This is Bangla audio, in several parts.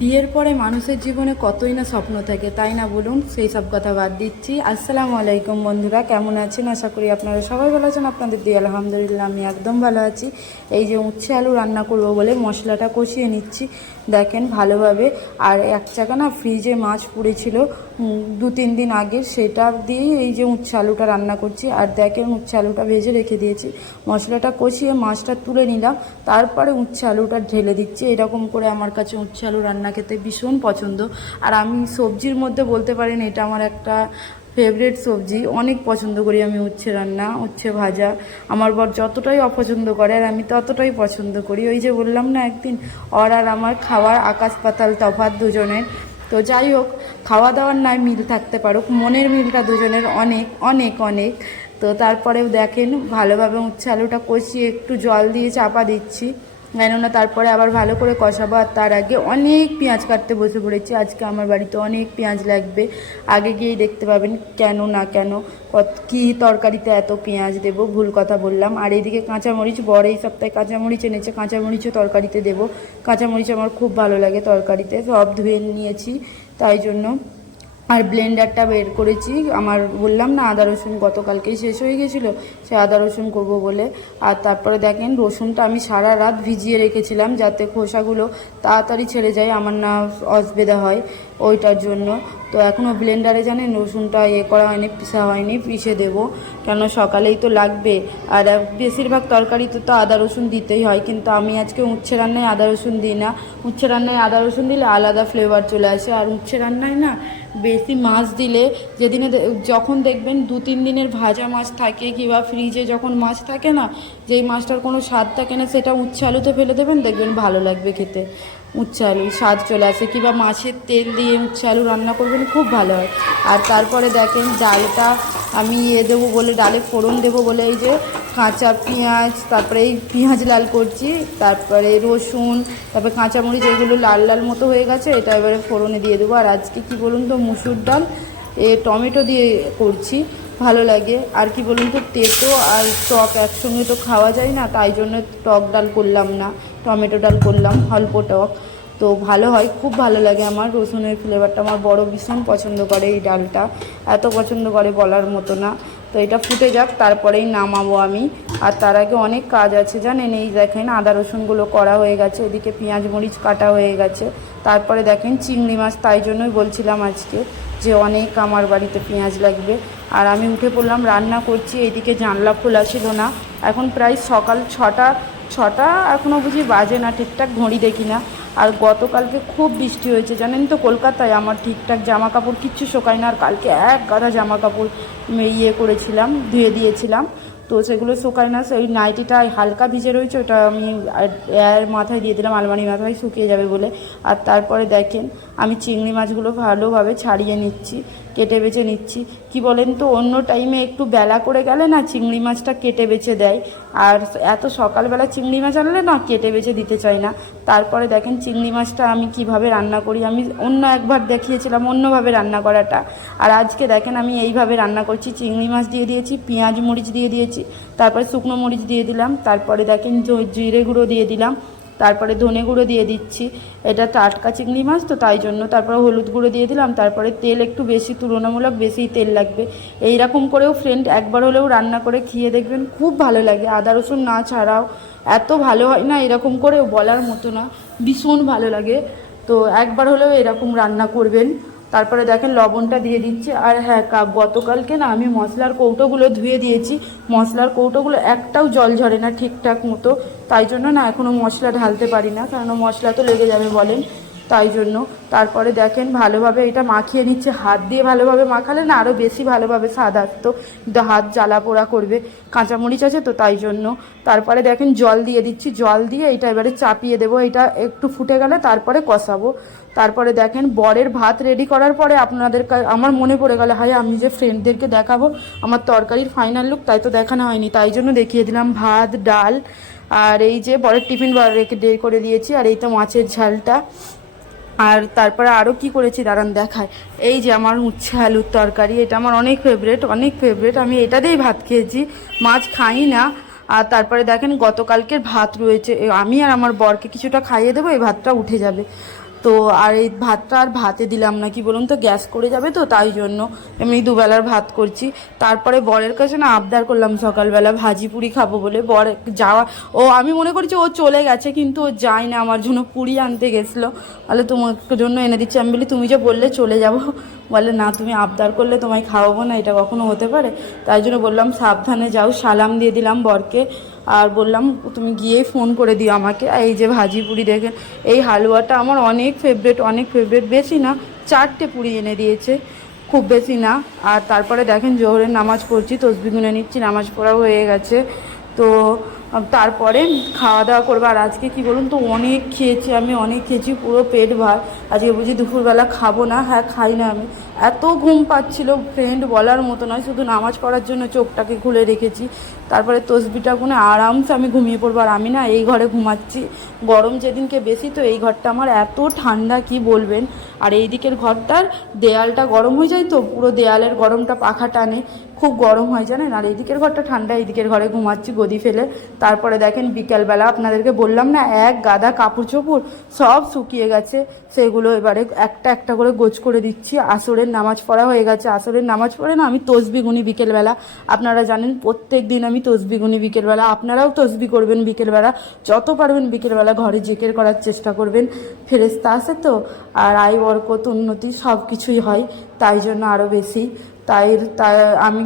বিয়ের পরে মানুষের জীবনে কতই না স্বপ্ন থাকে, তাই না বলুন? সেই সব কথা বাদ দিচ্ছি। আসসালামু আলাইকুম বন্ধুরা, কেমন আছেন? আশা করি আপনারা সবাই ভালো আছেন। আপনাদের দিয়ে আলহামদুলিল্লাহ আমি একদম ভালো আছি। এই যে উচ্ছে আলু রান্না করব বলে মশলাটা কষিয়ে নিচ্ছি। দেখেন ভালোভাবে। আর এক চাকা না ফ্রিজে মাছ পুড়েছিল দু তিন দিন আগে। সেটা দিয়েই এই যে উচ্ছে আলুটা রান্না করছি। আর দেখেন উচ্ছে আলুটা ভেজে রেখে দিয়েছি। মশলাটা কষিয়ে মাছটা তুলে নিলাম। তারপরে উচ্ছে আলুটা ঢেলে দিচ্ছি। এরকম করে আমার কাছে উচ্ছে আলু রান্না খেতে ভীষণ পছন্দ। আর আমি সবজির মধ্যে বলতে পারেন এটা আমার একটা ফেভারিট সবজি। অনেক পছন্দ করি আমি উচ্ছে রান্না, উচ্ছে ভাজা। আমার বর যতটাই অপছন্দ করে আর আমি ততটাই পছন্দ করি। ওই যে বললাম না একদিন, ওর আর আমার খাওয়ার আকাশ পাতাল তফাৎ দুজনের। তো যাই হোক, খাওয়া দাওয়ার নয় মিল থাকতে পারুক, মনের মিলটা দুজনের অনেক অনেক অনেক। তো তারপরেও দেখেন, ভালোভাবে উচ্ছে আলুটা কষিয়ে একটু জল দিয়ে চাপা দিচ্ছি। কেননা তারপরে আবার ভালো করে কষাবো। আর তার আগে অনেক পেঁয়াজ কাটতে বসে পড়েছি। আজকে আমার বাড়িতে অনেক পেঁয়াজ লাগবে। আগে গিয়েই দেখতে পাবেন কেন না কেন, কত কী তরকারিতে এত পেঁয়াজ দেবো, ভুল কথা বললাম। আর এইদিকে কাঁচামরিচ বড় এই সপ্তাহে কাঁচামরিচ এনেছে। কাঁচামরিচও তরকারিতে দেবো। কাঁচামরিচ আমার খুব ভালো লাগে তরকারিতে, সব ধুয়ে নিয়েছি, তাই জন্য আর ব্লেন্ডারটা বের করেছি। আমার বললাম না, আদা রসুন গতকালকেই শেষ হয়ে গেছিল, সে আদা রসুন করব বলে। আর তারপরে দেখেন, রসুনটা আমি সারা রাত ভিজিয়ে রেখেছিলাম যাতে খোসাগুলো তাড়াতাড়ি ছেড়ে যায়, আমার না অসুবিধা হয় ওইটার জন্য। তো এখনও ব্লেন্ডারে জানেন, রসুনটা ইয়ে করা হয়নি পিসা হয়নি, পিষে দেবো। কেন সকালেই তো লাগবে। আর বেশিরভাগ তরকারিতে তো আদা, রসুন দিতেই হয়। কিন্তু আমি আজকে উচ্ছে রান্নায় আদা, রসুন দিই না। উচ্ছে রান্নায় আদা, রসুন দিলে আলাদা ফ্লেভার চলে আসে। আর উচ্ছে রান্নায় না বেশি মাছ দিলে যেদিনে যখন দেখবেন দু, তিন দিনের ভাজা মাছ থাকে কিংবা ফ্রিজে যখন মাছ থাকে না, যেই মাছটার কোনো স্বাদ থাকে না, সেটা উচ্ছে আলুতে ফেলে দেবেন, দেখবেন ভালো লাগবে খেতে। উচ্ছে আলু স্বাদ চলে আসে কিংবা মাছের তেল দিয়ে উচ্ছে আলু রান্না করবেন, খুব ভালো হয়। আর তারপরে দেখেন ডালটা আমি ইয়ে দেবো বলে, ডালে ফোড়ন দেবো বলে, এই যে কাঁচা পেঁয়াজ, তারপরে এই পেঁয়াজ লাল করছি, তারপরে রসুন, তারপরে কাঁচামরিচ এগুলো লাল লাল মতো হয়ে গেছে, এটা এবারে ফোড়নে দিয়ে দেবো। আর আজকে কি বলুন তো, মুসুর ডাল, এ টমেটো দিয়ে করছি, ভালো লাগে। আর কি বলুন তো, তেতো আর টক একসঙ্গে তো খাওয়া যায় না, তাই জন্য টক ডাল করলাম না, টমেটো ডাল করলাম, অল্প টক। তো ভালো হয়, খুব ভালো লাগে আমার। রসুনের ফ্লেভারটা আমার বড় ভীষণ পছন্দ করে এই ডালটা। এত পছন্দ করে বলার মতো না। তো এটা ফুটে যাক, তারপরেই নামাবো আমি। আর তার আগে অনেক কাজ আছে, জানেন? এই দেখেন, আদা রসুনগুলো করা হয়ে গেছে এদিকে পেঁয়াজ মরিচ কাটা হয়ে গেছে। তারপরে দেখেন, চিংড়ি মাছ, তাই জন্যই বলছিলাম আজকে যে অনেক আমার বাড়িতে পেঁয়াজ লাগবে। আর আমি উঠে পড়লাম, রান্না করছি, এইদিকে জানলা খোলা ছিল না। এখন প্রায় সকাল ছটা ছটা এখনও বুঝি বাজে না, ঠিকঠাক ঘড়ি দেখি না। আর গতকালকে খুব বৃষ্টি হয়েছে, জানেন তো কলকাতায় আমার ঠিকঠাক জামা কাপড় কিচ্ছু শোকায় না, আর কালকে এক গাদা জামা কাপড় ইয়ে করেছিলাম, ধুয়ে দিয়েছিলাম, তো সেগুলো শোকায় না, সেই নাইটিটা হালকা ভিজে রয়েছে, ওটা আমি এর মাথায় দিয়ে দিলাম আলমারি মাথায় শুকিয়ে যাবে বলে, আর তারপরে দেখেন আমি চিংড়ি মাছগুলো ভালোভাবে ছাড়িয়ে নিচ্ছি কেটে বেছে নিচ্ছি। কি বলেন তো, অন্য টাইমে একটু বেলা করে গেলে না চিংড়ি মাছটা কেটে বেছে দেয়। আর এত সকালবেলা চিংড়ি মাছ আনলে না কেটে বেছে দিতে চাই না। তারপরে দেখেন চিংড়ি মাছটা আমি কীভাবে রান্না করি, আমি অন্য একবার দেখিয়েছিলাম অন্যভাবে রান্না করাটা। আর আজকে দেখেন আমি এইভাবে রান্না করছি, চিংড়ি মাছ দিয়ে দিয়েছি, পেঁয়াজ মরিচ দিয়ে দিয়েছি, তারপরে শুকনো মরিচ দিয়ে দিলাম, তারপরে দেখেন জিরে গুঁড়ো দিয়ে দিলাম। তারপরে ধনে গুঁড়ো দিয়ে দিচ্ছি। এটা টাটকা চিংড়ি মাছ, তো তাই জন্য তারপরে হলুদ গুঁড়ো দিয়ে দিলাম। তারপরে তেল একটু বেশি, তুলনামূলক বেশি তেল লাগবে। এই রকম করেও ফ্রেন্ড একবার হলেও রান্না করে খেয়ে দেখবেন, খুব ভালো লাগে। আদা, রসুন না ছাড়াও এত ভালো হয় না এরকম করেও বলার মতো না, ভীষণ ভালো লাগে। তো একবার হলেও এরকম রান্না করবেন। তারপরে দেখেন লবণটা দিয়ে দিচ্ছি। আর হ্যাঁ গতকালকে না আমি মশলার কৌটোগুলো ধুয়ে দিয়েছি। মশলার কৌটোগুলো একটাও জল ঝরে না ঠিকঠাক মতো। তাই জন্য না এখনও মশলা ঢালতে পারি না। কারণ মশলা তো লেগে যাবে বলেন। তাই জন্য। তারপরে দেখেন ভালোভাবে এটা মাখিয়ে নিচ্ছে। হাত দিয়ে ভালোভাবে মাখালে না, আরও বেশি ভালোভাবে স্বাদ আসতো। হাত জ্বালা পোড়া করবে। কাঁচামরিচ আছে তো তাই জন্য। তারপরে দেখেন জল দিয়ে দিচ্ছি। জল দিয়ে এটা এবারে চাপিয়ে দেবো। এটা একটু ফুটে গেলে তারপরে কষাবো। তারপরে দেখেন বরের ভাত রেডি করার পরে আপনাদের আমার মনে পড়ে গেল হাই আমি যে ফ্রেন্ডদেরকে দেখাবো, আমার তরকারির ফাইনাল লুক তাই তো দেখানো হয়নি। তাই জন্য দেখিয়ে দিলাম ভাত, ডাল, আর এই যে বরের টিফিন রেখে করে দিয়েছি। আর এই তো মাছের ঝালটা। আর তারপরে আরও কি করেছি? দাঁড়ান দেখায় এই যে আমার উচ্ছে আলুর তরকারি, এটা আমার অনেক ফেভারেট অনেক ফেভারেট আমি এটা দিয়েই ভাত খেয়েছি। মাছ খাই না। আর তারপরে দেখেন, গতকালকের ভাত রয়েছে। আমি আর আমার বরকে কিছুটা খাইয়ে দেবো, এই ভাতটা উঠে যাবে। তো আর এই ভাতটা আর ভাতে দিলাম না, কি বলুন তো, গ্যাস করে যাবে তো, তাই জন্য এমনি দুবেলার ভাত করছি। তারপরে বরের কাছে না আবদার করলাম, সকালবেলা ভাজি পুরি খাব বলে। বর যাওয়া, ও আমি মনে করছি ও চলে গেছে, কিন্তু ও যায় না, আমার জন্য পুরি আনতে গেছিল। তাহলে তোমার জন্য এনে দিচ্ছি। আমি বলি, তুমি যে বললে চলে যাব। বলে, না, তুমি আবদার করলে তোমায় খাওয়াবো না, এটা কখনো হতে পারে। তাই জন্য বললাম, সাবধানে যাও। সালাম দিয়ে দিলাম বরকে। আর বললাম, তুমি গিয়েই ফোন করে দিও আমাকে। এই যে ভাজি পুরি দেখে এই হালুয়াটা আমার অনেক ফেভারেট অনেক ফেভারেট বেশি না, চারটে পুরি এনে দিয়েছে, খুব বেশি না। আর তারপরে দেখেন, জোহরের নামাজ পড়ছি তসবি গুনে নিচ্ছি, নামাজ পড়াও হয়ে গেছে। তো তারপরে খাওয়া দাওয়া করব। আর আজকে কি বলুন তো, অনেক খেয়েছি আমি, অনেক খেয়েছি, পুরো পেট ভার। আজকে বুঝি দুপুরবেলা খাব না হ্যাঁ খাই না আমি। এত ঘুম পাচ্ছিল ফ্রেন্ড বলার মতো নয়, শুধু নামাজ পড়ার জন্য চোখটাকে খুলে রেখেছি। তারপরে তসবিটা গুনে আরামসে আমি ঘুমিয়ে পড়ব। আর আমি না এই ঘরে ঘুমাচ্ছি। গরম যেদিনকে বেশি, তো এই ঘরটা আমার এত ঠান্ডা, কি বলবেন? আর এই দিকের ঘরটার দেয়ালটা গরম হয়ে যায় তো, পুরো দেয়ালের গরমটা পাখা টানে। খুব গরম হয়, জানেন? আর এইদিকের ঘরটা ঠান্ডা এইদিকের ঘরে ঘুমাচ্ছি গদি ফেলে। তারপরে দেখেন বিকেলবেলা আপনাদেরকে বললাম না, এক গাদা কাপড় চোপড় সব শুকিয়ে গেছে। সেগুলো এবারে একটা একটা করে গোছ করে দিচ্ছি। আসরের নামাজ পড়া হয়ে গেছে। আসরের নামাজ পড়ে না আমি তসবি গুনি বিকেলবেলা। আপনারা জানেন প্রত্যেক দিন আমি তসবি গুনি বিকেলবেলা। আপনারাও তসবি করবেন বিকেলবেলা। যত পারবেন বিকেলবেলা ঘরে জেকের করার চেষ্টা করবেন। ফেরেস্তা আছে তো? আর আয় বরকত, উন্নতি সব কিছুই হয়। তাই জন্য আরও বেশি। তাই তাই আমি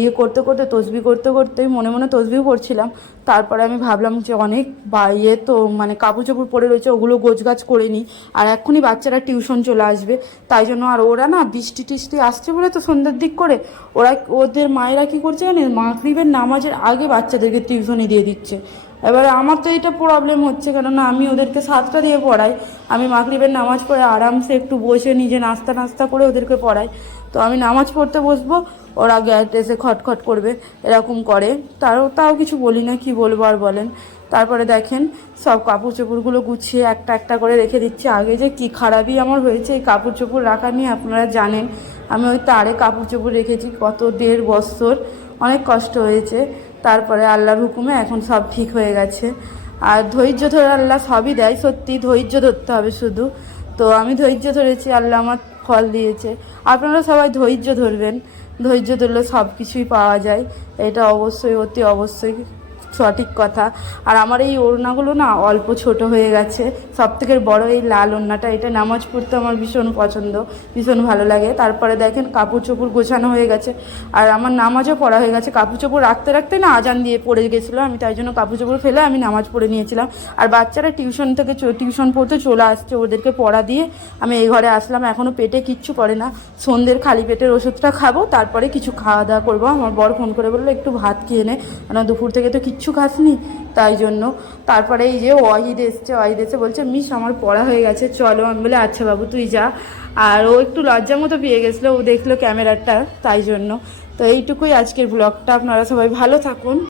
ইয়ে করতে করতে, তসবি করতে করতে মনে মনে তসবিও পড়ছিলাম। তারপরে আমি ভাবলাম যে অনেক বা ইয়ে তো মানে কাপড় চোপড় পরে রয়েছে, ওগুলো গোছগাছ করে নিই। আর এক্ষুনি বাচ্চারা টিউশন চলে আসবে। তাই জন্য আর ওরা না বৃষ্টি টিষ্টি আসছে বলে তো সন্ধ্যের দিক করে। ওরা, ওদের মায়েরা কী করছে জানেন? মাগরিবের নামাজের আগে বাচ্চাদেরকে টিউশনই দিয়ে দিচ্ছে। এবারে আমার তো এটা প্রবলেম হচ্ছে, কেননা আমি ওদেরকে সাতটা দিয়ে পড়াই। আমি মাগরিবের নামাজ পড়ে আরামসে একটু বসে নিজে নাস্তা নাস্তা করে ওদেরকে পড়াই। তো আমি নামাজ পড়তে বসবো, ওরা গ্যাট এসে খটখট করবে, এরকম করে। তাও তাও কিছু বলি না, কি বলব আর বলেন। তারপরে দেখেন, সব কাপড় চোপড়গুলো গুছিয়ে একটা একটা করে রেখে দিচ্ছি। আগে যে কি খারাপই আমার হয়েছে, এই কাপড় চোপড় রাখা নিয়ে আপনারা জানেন। আমি ওই তারে কাপড় চোপড় রেখেছি, কত দেড় বছর। অনেক কষ্ট হয়েছে। তারপরে আল্লাহর হুকুমে এখন সব ঠিক হয়ে গেছে। আর ধৈর্য ধরে আল্লাহ সবই দেয়, সত্যি ধৈর্য ধরতে হবে শুধু। তো আমি ধৈর্য ধরেছি, আল্লাহ আমার ফল দিয়েছে। আপনারা সবাই ধৈর্য ধরবেন, ধৈর্য ধরলে সব কিছুই পাওয়া যায়। এটা অবশ্যই, অতি অবশ্যই সঠিক কথা। আর আমার এই ওড়নাগুলো না অল্প ছোট হয়ে গেছে। সব থেকে বড় এই লাল ওড়নাটা, এটা নামাজ পড়তে আমার ভীষণ পছন্দ, ভীষণ ভালো লাগে। তারপরে দেখেন কাপড় চোপড় গোছানো হয়ে গেছে। আর আমার নামাজও পড়া হয়ে গেছে। কাপড় চোপড় রাখতে রাখতে না আজান দিয়ে পড়ে গেছিল। আমি তাই জন্য কাপড় চোপড় ফেলে আমি নামাজ পড়ে নিয়েছিলাম। আর বাচ্চারা টিউশন থেকে টিউশন পড়তে চলে আসছে ওদেরকে পড়া দিয়ে। আমি এই ঘরে আসলাম। এখনও পেটে কিচ্ছু পড়ে না। সন্ধ্যের খালি পেটের ওষুধটা খাব। তারপরে কিছু খাওয়া দাওয়া করব। আমার বর ফোন করে বলল, একটু ভাত খেয়ে নে। কারণ দুপুর থেকে তো কিচ্ছু খাসনি, তাই জন্য। তারপরে এই যে ওয়াহিদ এসছে, ওয়াহিদ এসে বলছে, মিস, আমার পড়া হয়ে গেছে, চলো। আমি বলে আচ্ছা বাবু, তুই যা। আর ও একটু লজ্জা মতো পেয়ে গেছিল, ও দেখল ক্যামেরাটা, তাই জন্য। তো এইটুকুই আজকের ব্লগটা আপনারা সবাই ভালো থাকুন।